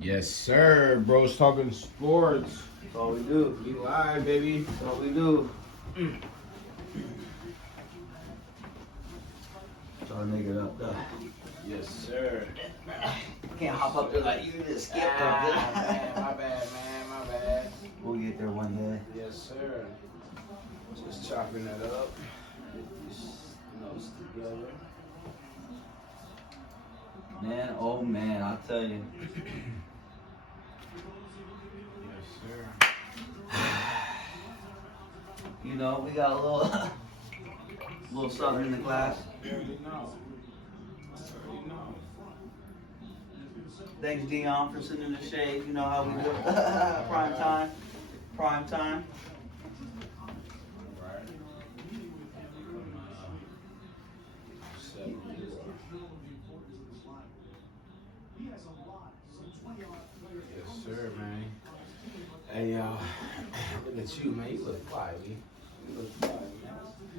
Yes, sir. Bro's talking sports. That's all we do. We live, baby. That's all we do. Try to make it up, though. Yes, sir. Can't hop up there like you just skip up there. Man, my bad, man. My bad. We'll get there one day. Yes, sir. Just chopping that up. These notes together. Man, oh man, I'll tell you. Yes, sir. You know, we got a little something in the class. You already know. You already know. Thanks, Dion, for sending the shade. You know how we do. Prime time. Prime time. Right. Yes, sir, man. Hey, look at you, man. You look fly, B. You look fly, man.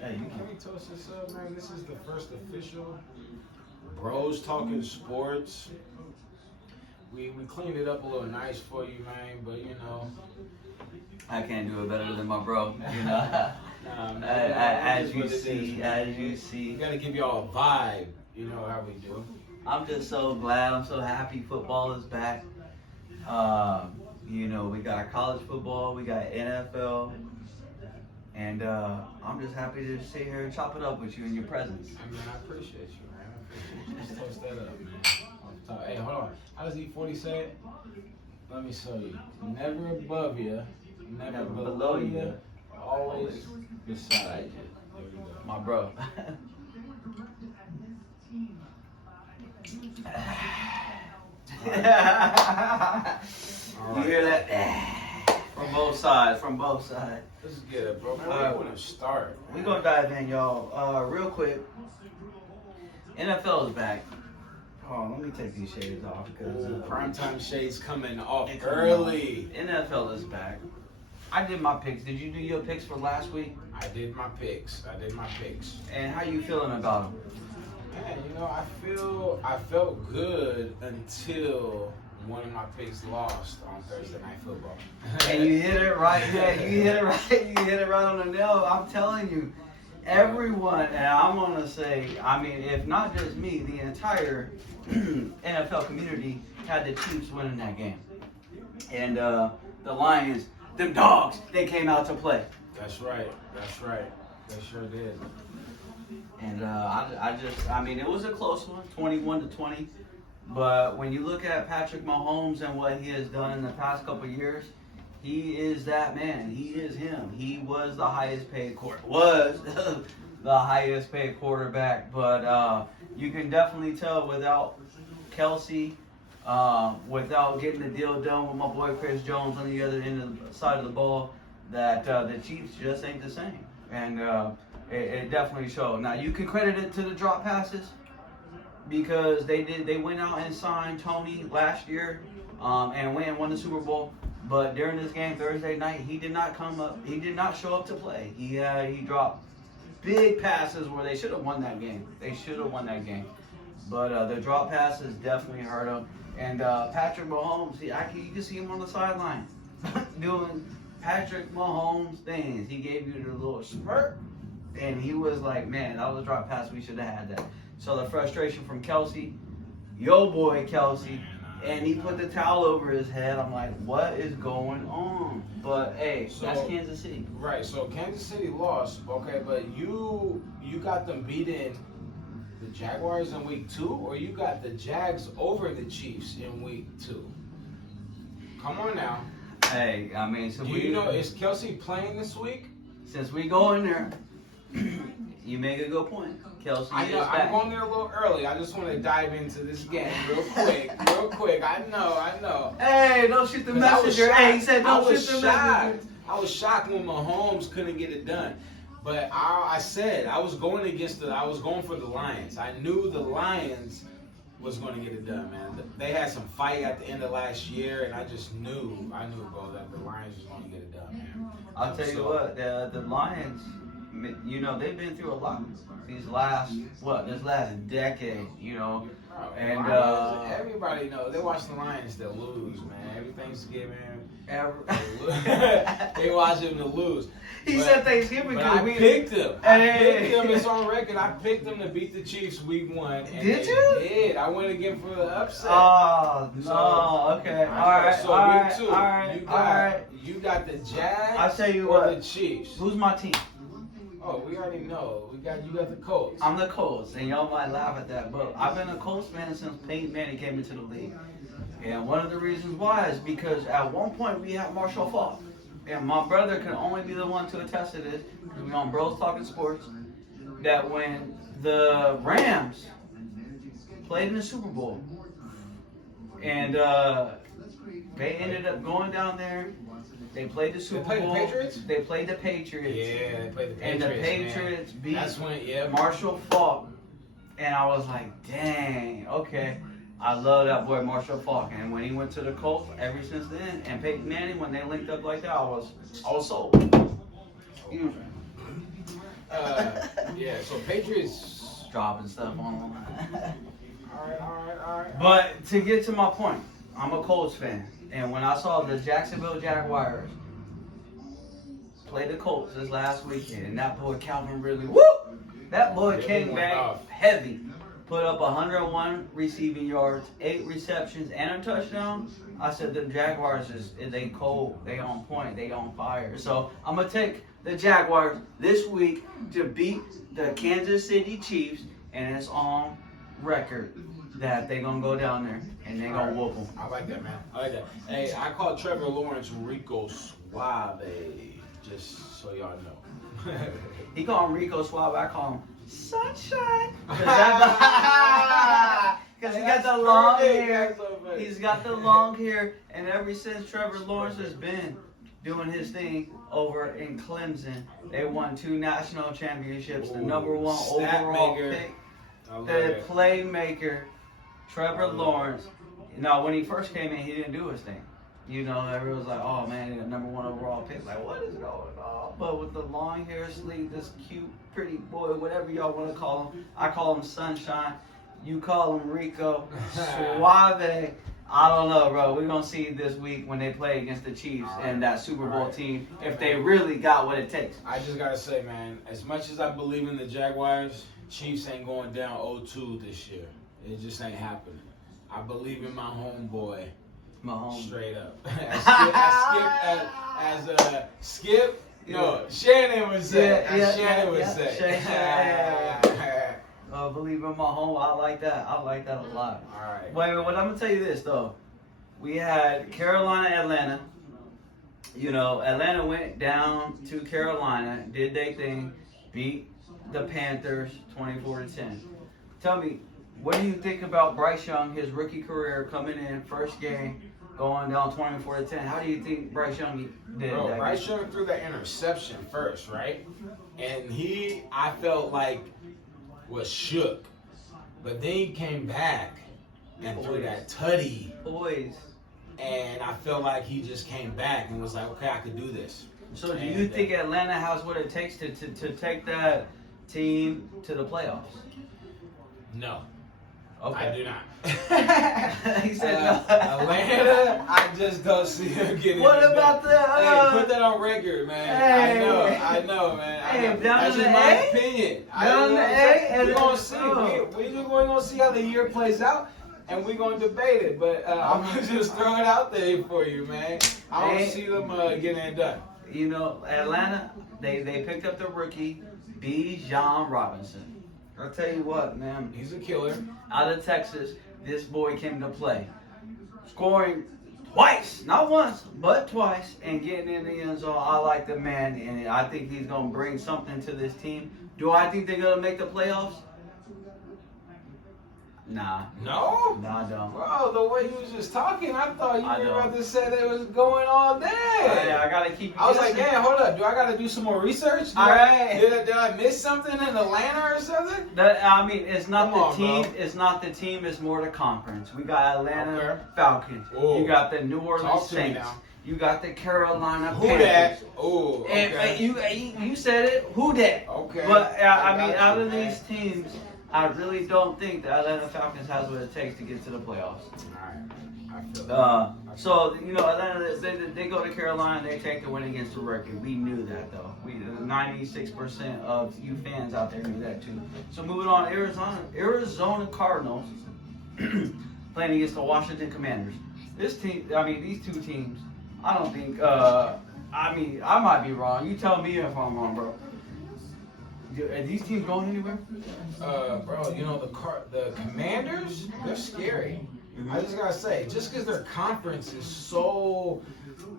Hey, you Can we toast this up, man? This is the first official Bros Talking Sports. We cleaned it up a little nice for you, man, but you know. I can't do it better than my bro. You know. Nah, man, as you what it is, see, man. as you see. We gotta give y'all a vibe, you know how we do. I'm just so glad. I'm so happy football is back. You know, we got college football, we got NFL, and I'm just happy to sit here and chop it up with you in your presence. I mean, I appreciate you, man. I appreciate you. Let's toast that up, man. Off the top. Hey, hold on. How does E40 say it? Let me show you. Never above you, never below you, always beside you. There we go. My bro. You hear that? From both sides, from both sides. Let's get it, bro. Man, where you want to start? We're going to dive in, y'all. Real quick. NFL is back. Oh, let me take these shades off because primetime shades coming off it's early. NFL is back. I did my picks. Did you do your picks for last week? I did my picks. And how you feeling about them? Man, you know, I felt good until one of my picks lost on Thursday Night Football. And you hit it right. Yeah, you hit it right. You hit it right on the nail. I'm telling you, everyone, and I'm gonna say, I mean, if not just me, the entire NFL community had the Chiefs winning that game. And the Lions, them dogs, they came out to play. That's right. They sure did. And I mean, it was a close one, 21-20. But when you look at Patrick Mahomes and what he has done in the past couple of years, he is that man. He is him. He was the highest paid quarterback. But you can definitely tell without Kelsey, without getting the deal done with my boy Chris Jones on the other end of the side of the ball, that the Chiefs just ain't the same. And it definitely showed. Now you can credit it to the drop passes because they went out and signed Tony last year and went and won the Super Bowl. But during this game Thursday night, he did not come up. He did not show up to play. He dropped big passes where they should have won that game. But the drop passes definitely hurt him. And Patrick Mahomes, you can see him on the sideline doing Patrick Mahomes things. He gave you the little spurt, and he was like, man, that was a drop pass. We should have had that. So the frustration from Kelsey, yo boy Kelsey, and he put the towel over his head. I'm like, what is going on? But hey, that's Kansas City. Right. So Kansas City lost. Okay, but you got them beating the Jaguars in week 2, or you got the Jags over the Chiefs in week 2? Come on now. Hey, I mean, so you know, is Kelsey playing this week? Since we go in there, you make a good point. Kelsey I know, is back. I'm going there a little early. I just want to dive into this game real quick. I know. Hey, don't shoot the messenger. Hey, he said don't shoot the messenger. I was shocked when Mahomes couldn't get it done. But I said I was going for the Lions. I knew the Lions was going to get it done, man. They had some fight at the end of last year, and I knew, bro, that the Lions was going to get it done, man. I'll tell you what, the Lions, you know, they've been through a lot this last decade, you know. Oh, And everybody knows. They watch the Lions, they'll lose, man. Every Thanksgiving, they watch them to lose. He said Thanksgiving because I picked them. I picked them. It's on record. I picked them to beat the Chiefs week 1. And did you? Did. I went again for the upset. Oh, no. Okay. All right. So week 2, you got the Jags. I'll tell you or what. The Chiefs. Who's my team? Oh, we already know. You got the Colts. I'm the Colts, and y'all might laugh at that, but I've been a Colts fan since Peyton Manning came into the league. And one of the reasons why is because at one point we had Marshall Faulk. And my brother can only be the one to attest to this, because we're on Bros Talking Sports, that when the Rams played in the Super Bowl, and they ended up going down there, they played the Super Bowl. The Patriots? They played the Patriots. Yeah, they played the Patriots. And the Patriots beat Marshall Faulk. And I was like, dang, okay. I love that boy Marshall Faulk. And when he went to the Colts, ever since then, and Peyton Manning, when they linked up like that, I was sold. Huge. Yeah, so Patriots dropping stuff on All right. But to get to my point, I'm a Colts fan. And when I saw the Jacksonville Jaguars play the Colts this last weekend, and that boy Calvin Ridley, that boy came back heavy. Put up 101 receiving yards, 8 receptions, and a touchdown. I said the Jaguars they cold, they on point, they on fire. So I'm gonna take the Jaguars this week to beat the Kansas City Chiefs, and it's on record that they gonna go down there and they gonna whoop them. I like that, man. I like that. Hey, I call Trevor Lawrence Rico Suave, just so y'all know. He call him Rico Suave, I call him Sunshine. Because he got the long hair. He's got the long hair. And ever since Trevor Lawrence has been doing his thing over in Clemson, they won 2 national championships. The number 1 overall pick. The playmaker, Trevor Lawrence. Now, when he first came in, he didn't do his thing. You know, everyone was like, oh man, the number 1 overall pick. Like, what is going on? But with the long hair sleeve, this cute, pretty boy, whatever y'all want to call him, I call him Sunshine. You call him Rico Suave. I don't know, bro. We're going to see this week when they play against the Chiefs and that Super Bowl team if they really got what it takes. I just got to say, man, as much as I believe in the Jaguars, Chiefs ain't going down 0-2 this year. It just ain't happening. I believe in my homeboy. Straight up. Skip, Shannon would say. Shannon would say. Believe in my home. I like that. I like that a lot. All right. Wait, I'm gonna tell you this though. We had Carolina, Atlanta. You know, Atlanta went down to Carolina, did their thing, beat the Panthers 24-10. Tell me, what do you think about Bryce Young, his rookie career, coming in first game, going down 24-10? How do you think Bryce Young did? Bro, Bryce Young threw that interception first, right? And I felt like, was shook. But then he came back and threw that tutty. And I felt like he just came back and was like, okay, I could do this. So do you think Atlanta has what it takes to take that team to the playoffs? No. Okay. I do not. He said no. Atlanta, I just don't see him getting What about Hey, put that on record, man. Hey. I know, man. Hey, That's just my opinion. Down the A, we're going to see. We're going to see how the year plays out, and we're going to debate it. But I'm going to just throw it out there for you, man. I don't see them getting it done. You know, Atlanta, they picked up the rookie, Bijan Robinson. I'll tell you what, man. He's a killer. Out of Texas, this boy came to play. Scoring twice, not once, but twice, and getting in the end zone. I like the man, and I think he's going to bring something to this team. Do I think they're going to make the playoffs? Nah. No? No, I don't. Bro, the way you was just talking, I thought you were about to say that it was going all day. Yeah, I got to keep I was like, yeah, hold up. Do I got to do some more research? Did I miss something in Atlanta or something? It's not the team. Bro. It's not the team. It's more the conference. We got Atlanta Falcons. Ooh. You got the New Orleans Saints. You got the Carolina Panthers. Who that? Oh, okay. And you said it. Who that? Okay. But out of these teams, I really don't think the Atlanta Falcons has what it takes to get to the playoffs. Alright. I feel that. So, Atlanta, they go to Carolina, they take the win against the Rookie. We knew that, though. 96% of you fans out there knew that, too. So, moving on, Arizona Cardinals playing against the Washington Commanders. These two teams, I don't think, I might be wrong. You tell me if I'm wrong, bro. Are these teams going anywhere? Bro, the Commanders, they're scary. I just gotta say, just because their conference is so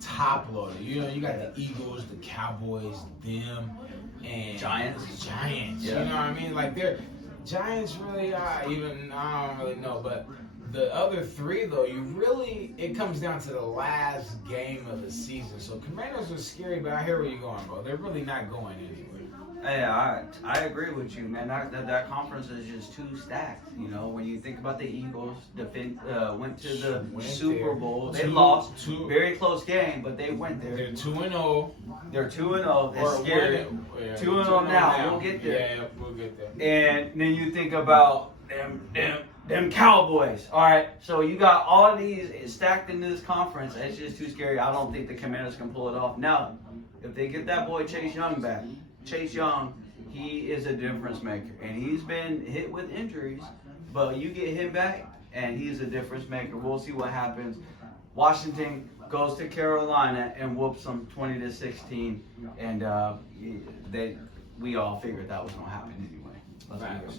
top loaded, you got the Eagles, the Cowboys, them, and Giants. Yeah. You know what I mean? Like they're Giants really. I don't really know, but the other three though, it comes down to the last game of the season. So Commanders are scary, but I hear where you're going, bro. They're really not going anywhere. Yeah, I agree with you, man. That conference is just too stacked. When you think about the Eagles, went to the Super Bowl. They lost very close game, but they went there. They're 2-0. They're 2-0. They're scary. 2-0 now. We'll get there. Yeah, we'll get there. And then you think about them Cowboys. All right, so you got all of these stacked into this conference. It's just too scary. I don't think the Commanders can pull it off. Now, if they get that boy Chase Young back. Chase Young, he is a difference maker, and he's been hit with injuries, but you get him back, and he's a difference maker. We'll see what happens. Washington goes to Carolina and whoops them 20-16, and we all figured that was going to happen anyway. Let's be real.